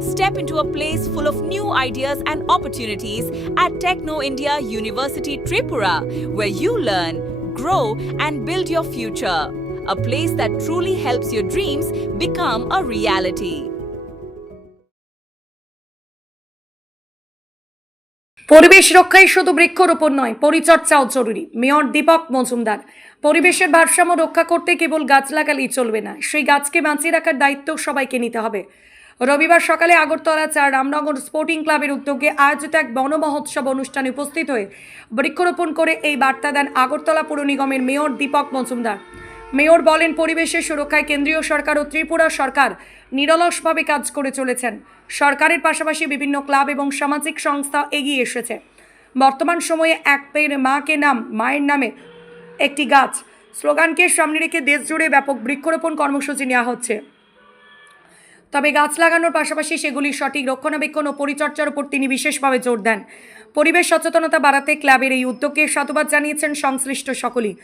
Step into a place full of new ideas and opportunities at Techno India University Tripura, where you learn, grow, and build your future. A place that truly helps your dreams become a reality. পরিবেশ রক্ষায় শুধু বৃক্ষরোপণ নয়, পরিচর্যাও জরুরি। Mayor Dipak Majumdar. পরিবেশের ভারসাম্য রক্ষা করতে কেবল গাছ লাগালেই চলবে না, সেই গাছকে বাঁচিয়ে রাখার দায়িত্ব সবাইকে নিতে হবে। রবিবার সকালে আগরতলা ৪ রামনগর স্পোর্টিং ক্লাবের উদ্যোগে আয়োজিত এক বন মহোৎসব অনুষ্ঠানে উপস্থিত হয়ে বৃক্ষরোপণ করে এই বার্তা দেন আগরতলা পুর নিগমের মেয়র দীপক মজুমদার। মেয়র বলেন, পরিবেশের সুরক্ষায় কেন্দ্রীয় সরকার ও ত্রিপুরা সরকার নিরলসভাবে কাজ করে চলেছেন। সরকারের পাশাপাশি বিভিন্ন ক্লাব এবং সামাজিক সংস্থা এগিয়ে এসেছে। বর্তমান সময়ে এক পেড় মা কে নাম, মায়ের নামে একটি গাছ স্লোগানকে সামনে রেখে দেশজুড়ে ব্যাপক বৃক্ষরোপণ কর্মসূচি নেওয়া হচ্ছে। তবে গাছ লাগানোর পাশাপাশি সেগুলির সঠিক রক্ষণাবেক্ষণ ও পরিচর্যার উপর তিনি বিশেষভাবে জোর দেন। পরিবেশ সচেতনতা বাড়াতে ক্লাবের এই উদ্যোগকে সাধুবাদ জানিয়েছেন সংশ্লিষ্ট সকলেই।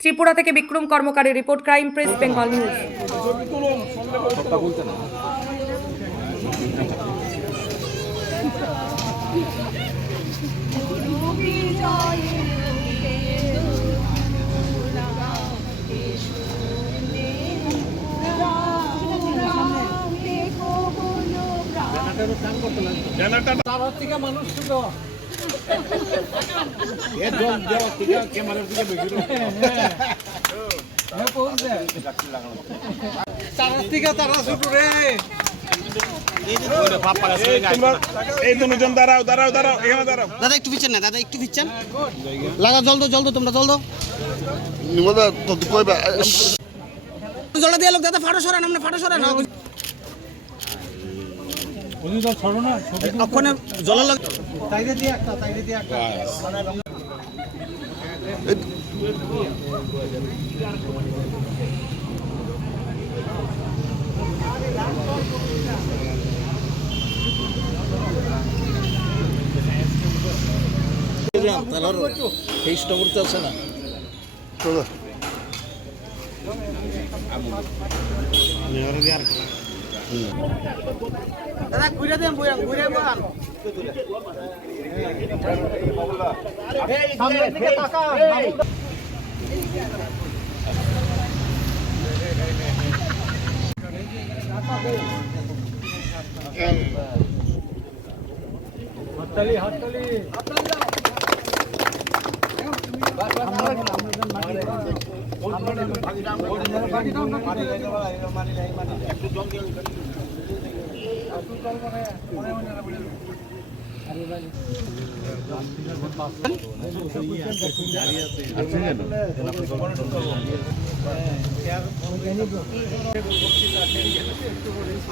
ত্রিপুরা থেকে বিক্রম কর্মকারের report, crime press, Bengal news. দাদা একটু পিছন না, দাদা একটু পিছন লাগা। জল দো তোমরা জল দো, জল দিয়ে লোক। দাদা ফাটো সরান, আমরা ফাটো সরান ওখানে জলের লোক। ফেসটা করতে আসে না। দাদা ঘুরে দেন, ঘুরে বয়ান সামনের দিকে তাকান। হাততালি হাততালি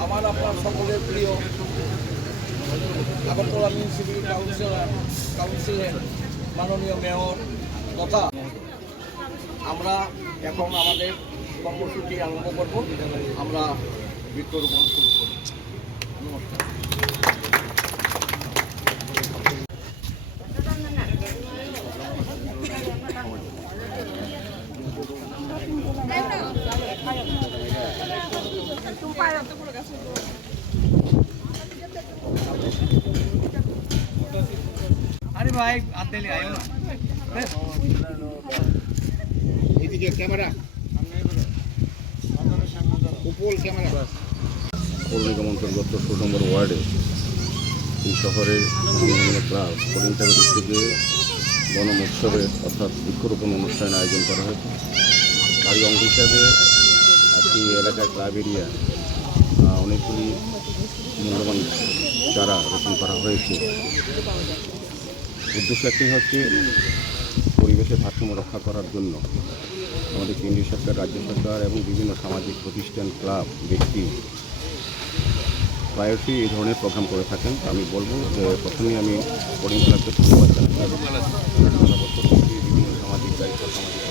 আমার আপনার সকলের প্রিয় আগরতলা মিউনিসিপ্যালিটি কাউন্সিলের মাননীয় মেয়র তথা আমরা এখন আমাদের কর্মসূচি আরম্ভ করব। আমরা বৃক্ষরোপণ শুরু করব। নমস্কার। আরে ভাই আদেলি আয়ো না, এদিকে ক্যামেরা, উপল ক্যামেরা। পৌর নিগম অন্তর্গত ১৬ নম্বর ওয়ার্ডে এই শহরের বিভিন্ন ক্লাব স্পোর্টিং ক্লাবের উদ্যোগে বন মহোৎসবের অর্থাৎ বৃক্ষরোপণ অনুষ্ঠানের আয়োজন করা হয়েছে। তারই অঙ্গ হিসাবে আজকে এই এলাকার ক্লাব এরিয়া অনেকগুলি মূল্যবান চারা রোপণ করা হয়েছে। উদ্দেশ্য একটি হচ্ছে পরিবেশের ভারসাম্য রক্ষা করার জন্য আমাদের কেন্দ্রীয় সরকার, রাজ্য সরকার এবং বিভিন্ন সামাজিক প্রতিষ্ঠান, ক্লাব, ব্যক্তি প্রায়শই এই ধরনের প্রোগ্রাম করে থাকেন। আমি বলবো যে প্রথমেই আমি স্পোর্টিং ক্লাবকে ধন্যবাদ জানাই। বিভিন্ন সামাজিক দায়িত্ব, সামাজিক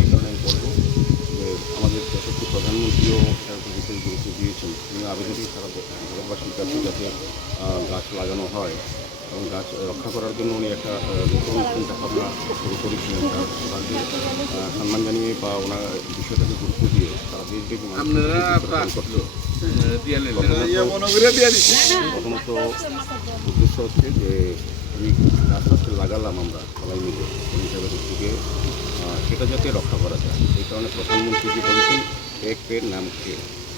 এই কারণে আমি বলবো যে আমাদের দেশের প্রধানমন্ত্রীও বিশেষ গুরুত্ব দিয়েছেন। তিনি আবেদনই সারা ভারতবাসীর কাছে যাতে গাছ লাগানো হয়। এবং গাছ রক্ষা করার জন্য উনি একটা নতুন চিন্তা ভাবনা শুরু করেছিলেন। তাকে সম্মান জানিয়ে বা ওনার বিষয়টাকে গুরুত্ব দিয়ে তারা দেশব্যাপী প্রথমত উদ্দেশ্য হচ্ছে যে এই গাছ আজকে লাগালাম আমরা সবাই মিলে হিসাবে থেকে সেটা যাতে রক্ষা করা যায়। এই কারণে প্রধানমন্ত্রীজি বলেছেন এক পেড় নাম কে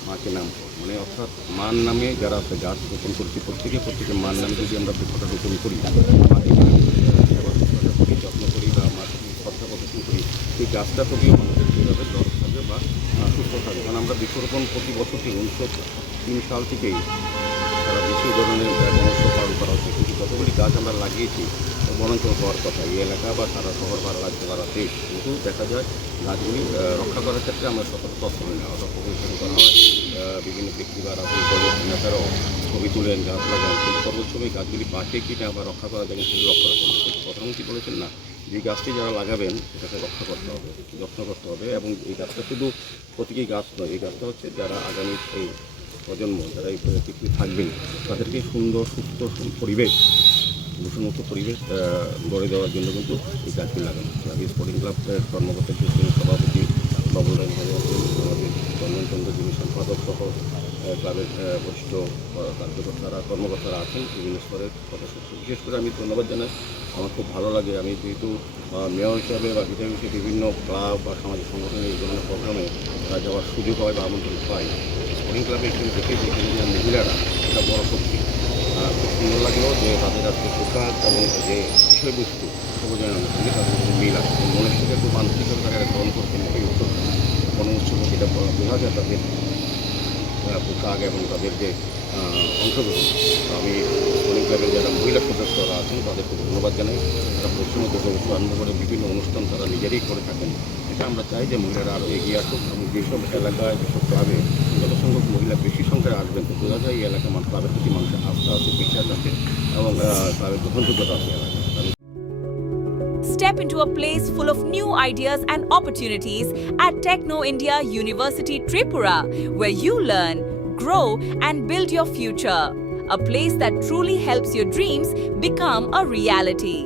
মাকে নাম কর, মানে অর্থাৎ মার নামে যারা গাছ রোপণ করছি প্রত্যেকে মার নামে যদি আমরা বৃক্ষটা রোপণ করি, মাকে সেবা শুশ্রূষা করি, যত্ন করি বা মাকে শ্রদ্ধা প্রদর্শন করি, সেই গাছটা থেকেও আমাদের কীভাবে দরদ থাকবে বা সুস্থ থাকবে। কারণ আমরা বৃক্ষরোপণ প্রতি বছরটি 1903 সাল থেকেই সারা বিশ্ব ধরনের বনোৎসব পালন করা হচ্ছে, কিন্তু যতগুলি গাছ আমরা লাগিয়েছি বনাঞ্চল হওয়ার কথা এই এলাকা বা সারা শহর বা রাজ্য বা দেশ, কিন্তু দেখা যায় গাছগুলি রক্ষা করার ক্ষেত্রে আমরা সতর্ক করি না, অথবা প্রতিষ্ঠান করা হয় বিভিন্ন ব্যক্তি বা রাজনৈতিক দলের নেতারাও ছবি তুলেন গাছ লাগান, কিন্তু পরবর্তী সময় গাছগুলি বাঁচে কি না বা রক্ষা করা যায় সেগুলো রক্ষা করা যায়। কিন্তু প্রধানমন্ত্রী বলেছেন না, যে গাছটি যারা লাগাবেন সেটাকে রক্ষা করতে হবে, যত্ন করতে হবে। এবং এই গাছটা শুধু প্রতীকী গাছ নয়, এই গাছটা হচ্ছে যারা আগামী এই প্রজন্ম যারা এই পৃথিবী থাকবেন তাদেরকে সুন্দর সুস্থ পরিবেশ দূষণমুক্ত পরিবেশ গড়ে দেওয়ার জন্য কিন্তু এই গাছটি লাগানো হচ্ছে। আমি স্পোর্টিং ক্লাবের কর্মকর্তা সভাপতি বাবুল রায় মহাজন, আমাদের চন্দনচন্দ্র যিনি সম্পাদক সহ ক্লাবের বরিষ্ঠ কার্যকর্তারা কর্মকর্তারা আছেন বিভিন্ন স্তরের সদস্য, বিশেষ করে আমি ধন্যবাদ জানাই। আমার খুব ভালো লাগে, আমি যেহেতু মেয়র হিসাবে বা বিধায়ক হিসেবে বিভিন্ন ক্লাব বা সামাজিক সংগঠনের এই ধরনের প্রোগ্রামে যাওয়ার সুযোগ হয় বা আমন্ত্রণ পাই। স্পোর্টিং ক্লাবে একটু দেখেছি এখানে যে মহিলারা একটা বড় শক্তি, খুব সুন্দর লাগলো যে তাদের আজকে পোশাক এবং যে বিষয়বস্তু সর্বজনের সঙ্গে তাদের মিল আছে, মনের থেকে একটু মানসিকভাবে তারা গ্রহণ করতে মুখে উত্তর কোনো উৎসব যেটা বোঝা যায় তাদের পোশাক এবং তাদের যে অংশগ্রহণ। আমি স্পোর্টিং ক্লাবের যারা মহিলা সদস্যরা আছেন তাদেরকে ধন্যবাদ জানাই। তারা পশ্চিমবঙ্গ থেকে আরম্ভ করে বিভিন্ন অনুষ্ঠান তারা নিজেরাই করে থাকেন। এটা আমরা চাই যে মহিলারা আরও এগিয়ে আসুক এবং যেসব এলাকায় যেসব ক্লাবে যত সংখ্যক মহিলা বেশি সংখ্যায় আসবেন তো বোঝা যায় এই এলাকায় ক্লাবের প্রতি মানুষের আস্থা আছে, বিশ্বাস আছে এবং ক্লাবের গ্রহণযোগ্যতা আছে এলাকায়। Step into a place full of new ideas and opportunities at Techno India University Tripura, where you learn, grow, and build your future. A place that truly helps your dreams become a reality.